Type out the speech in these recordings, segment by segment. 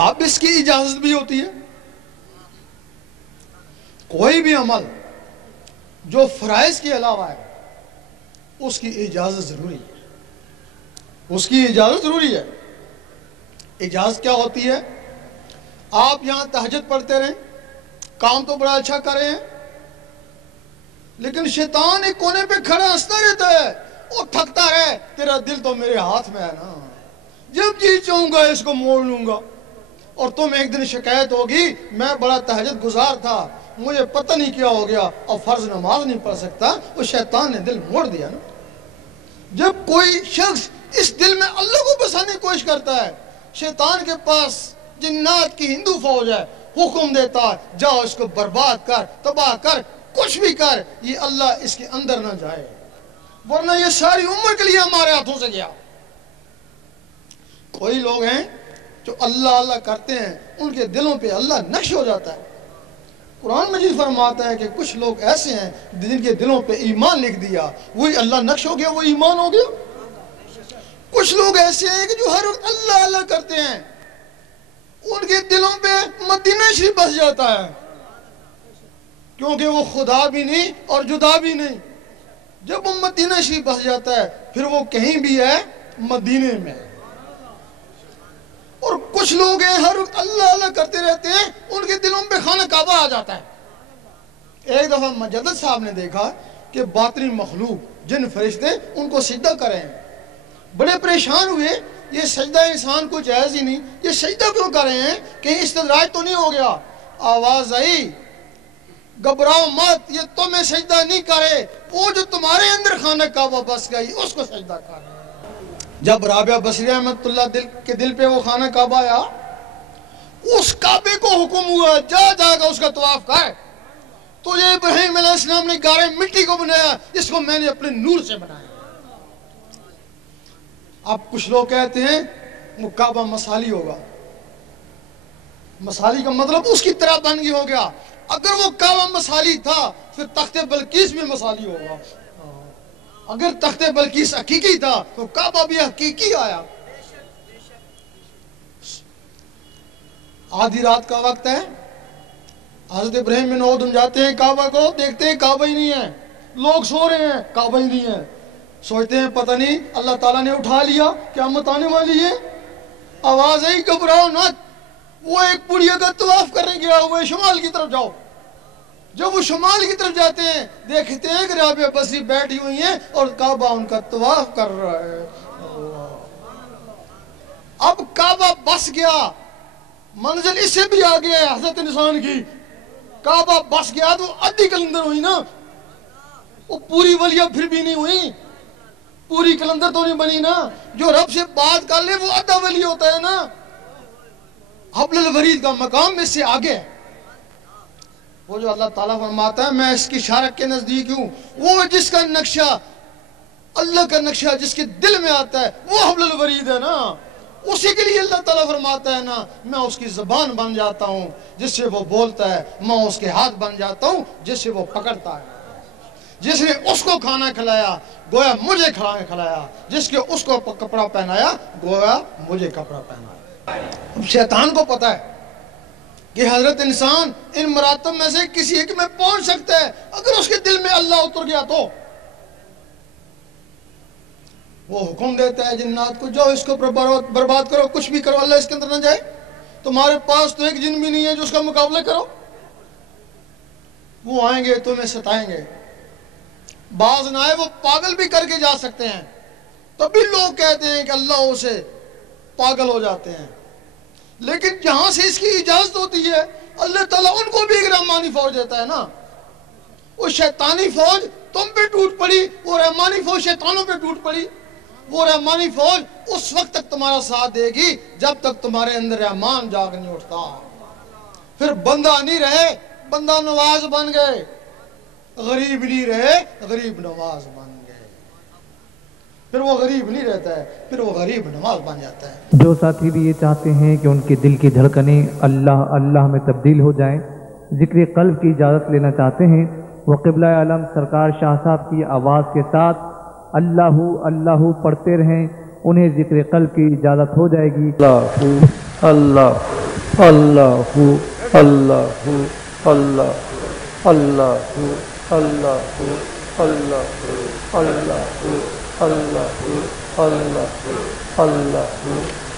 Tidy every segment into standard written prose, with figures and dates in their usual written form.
اب اس کی اجازت بھی ہوتی ہے. کوئی بھی عمل جو فرائض کے علاوہ ہے اس کی اجازت ضروری ہے. اس کی اجازت ضروری ہے. اجازت کیا ہوتی ہے؟ آپ یہاں تہجد پڑھتے رہیں، کام تو بڑا اچھا کر رہے ہیں، لیکن شیطان ایک کونے پہ کھڑا ہنستا رہتا ہے، وہ تھکتا رہے، تیرا دل تو میرے ہاتھ میں ہے نا، جب جی چاہوں گا اس کو موڑ لوں گا. اور تم ایک دن شکایت ہوگی میں بڑا تہجد گزار تھا، مجھے پتہ نہیں کیا ہو گیا اور فرض نماز نہیں پڑھ سکتا. وہ شیطان نے دل موڑ دیا نا. جب کوئی شخص اس دل میں اللہ کو بسانے کی کوشش کرتا ہے، شیطان کے پاس جنات کی ہندو فوج ہے، حکم دیتا ہے جاؤ اس کو برباد کر، تباہ کر، کچھ بھی کر، یہ اللہ اس کے اندر نہ جائے، ورنہ یہ ساری عمر کے لیے ہمارے ہاتھوں سے گیا. کوئی لوگ ہیں جو اللہ اللہ کرتے ہیں، ان کے دلوں پہ اللہ نقش ہو جاتا ہے. قرآن مجید فرماتا ہے کہ کچھ لوگ ایسے ہیں جن کے دلوں پہ ایمان لکھ دیا، وہی اللہ نقش ہو گیا، وہ ایمان ہو گیا. کچھ لوگ ایسے ہیں کہ جو ہر وقت اللہ اللہ کرتے ہیں، ان کے دلوں پہ مدینہ شریف بس جاتا ہے، کیونکہ وہ خدا بھی نہیں اور جدا بھی نہیں. جب وہ مدینہ شریف بس جاتا ہے پھر وہ کہیں بھی ہے مدینے میں. اور کچھ لوگ ہیں ہر وقت اللہ اللہ کرتے رہتے ہیں، ان کے دلوں پہ خانہ کعبہ آ جاتا ہے. ایک دفعہ مجدد صاحب نے دیکھا کہ باطنی مخلوق جن فرشتے ان کو سجدہ کریں، بڑے پریشان ہوئے، یہ سجدہ انسان کو جائز ہی نہیں، یہ سجدہ کیوں کر رہے ہیں، کہیں استدراج تو نہیں ہو گیا. آواز آئی گھبراؤ مت، یہ تمہیں سجدہ نہیں کرے، وہ جو تمہارے اندر خانہ کعبہ بس گئی اس کو سجدہ کر. جب رابعہ بصری رحمۃ اللہ کے دل پہ وہ خانہ کعبہ آیا، اس کعبے کو حکم ہوا جا کر اس کا طواف کر. تو یہ ابراہیم علیہ السلام نے گارے مٹی کو بنایا، اس کو میں نے اپنے نور سے بنایا. اب کچھ لوگ کہتے ہیں وہ کعبہ مسالی ہوگا. مسالی کا مطلب اس کی طرح بن گئی ہو گیا. اگر وہ کعبہ مسالی تھا پھر تخت بلقیس بھی مسالی ہوگا. اگر تخت بلقیس حقیقی تھا تو کعبہ بھی حقیقی آیا. آدھی رات کا وقت ہے، حضرت ابراہیم بن ادم جاتے ہیں کعبہ کو، دیکھتے ہیں کعبہ ہی نہیں ہے، لوگ سو رہے ہیں، کعبہ ہی نہیں ہے. سوچتے ہیں پتہ نہیں اللہ تعالیٰ نے اٹھا لیا، قیامت آنے والی ہے. آواز آئی گھبراؤ نہ، وہ ایک بڑھیا کا طواف کرنے گیا ہوئے، شمال کی طرف جاؤ. جب وہ شمال کی طرف جاتے ہیں دیکھتے ہیں کہ رابعہ بصری بیٹھی ہوئی ہیں اور کعبہ ان کا طواف کر رہا ہے. اب کعبہ بس گیا، منزل اس سے بھی آگے ہے حضرت انسان کی. کعبہ بس گیا تو آدھی کلندر ہوئی نا، وہ پوری ولیہ پھر بھی نہیں ہوئی، پوری کلندر تو نہیں بنی نا. جو رب سے بات کر لے وہ آدھا ولی ہوتا ہے نا. حبل الورید کا مقام اس سے آگے ہے. وہ جو اللہ تعالیٰ فرماتا ہے میں اس کی شارک کے نزدیک ہوں، وہ جس کا نقشہ اللہ کا نقشہ جس کے دل میں آتا ہے وہ حبل الورید ہے نا. اسی کے لیے اللہ تعالیٰ فرماتا ہے نا میں اس کی زبان بن جاتا ہوں جس سے وہ بولتا ہے، میں اس کے ہاتھ بن جاتا ہوں جس سے وہ پکڑتا ہے. جس نے اس کو کھانا کھلایا گویا مجھے کھانا کھلایا، جس کے اس کو کپڑا پہنایا گویا مجھے کپڑا پہنایا. اب شیطان کو پتا ہے کہ حضرت انسان ان مراتب میں سے کسی ایک میں پہنچ سکتا ہے. اگر اس کے دل میں اللہ اتر گیا تو وہ حکم دیتا ہے جنات کو جاؤ اس کو برباد کرو، کچھ بھی کرو، اللہ اس کے اندر نہ جائے. تمہارے پاس تو ایک جن بھی نہیں ہے جو اس کا مقابلہ کرو. وہ آئیں گے تمہیں ستائیں گے، بعض نہ آئے وہ پاگل بھی کر کے جا سکتے ہیں. تبھی لوگ کہتے ہیں کہ اللہ اسے پاگل ہو جاتے ہیں. لیکن جہاں سے اس کی اجازت ہوتی ہے اللہ تعالیٰ ان کو بھی ایک رحمانی فوج دیتا ہے نا. وہ شیطانی فوج تم پہ ٹوٹ پڑی، وہ رحمانی فوج شیطانوں پہ ٹوٹ پڑی. وہ رحمانی فوج اس وقت تک تمہارا ساتھ دے گی جب تک تمہارے اندر رحمان جاگ نہیں اٹھتا. پھر بندہ نہیں رہے بندہ نواز بن گئے، غریب نہیں رہے غریب نواز بن گئے. پھر وہ غریب نہیں رہتا ہے، پھر وہ غریب نواز بن جاتا ہے. جو ساتھی بھی یہ چاہتے ہیں کہ ان کے دل کی دھڑکنیں اللہ اللہ میں تبدیل ہو جائیں، ذکر قلب کی اجازت لینا چاہتے ہیں، وہ قبلہ عالم سرکار شاہ صاحب کی آواز کے ساتھ اللہ اللہ پڑھتے رہیں، انہیں ذکر قلب کی اجازت ہو جائے گی. اللہ اللہ اللہ اللہ اللہ اللہ اللہ اللہ اللہ اللہ اللہ اللہ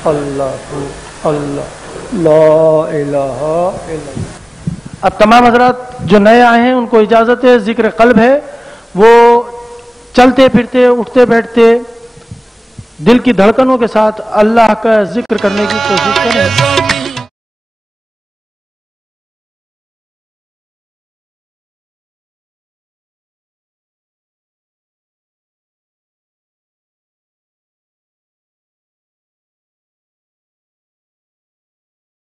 اللہ اللہ لا الہ الا اللہ۔ اب تمام حضرات جو نئے آئے ہیں ان کو اجازت ہے، ذکر قلب ہے، وہ چلتے پھرتے اٹھتے بیٹھتے دل کی دھڑکنوں کے ساتھ اللہ کا ذکر کرنے کی کوشش کریں۔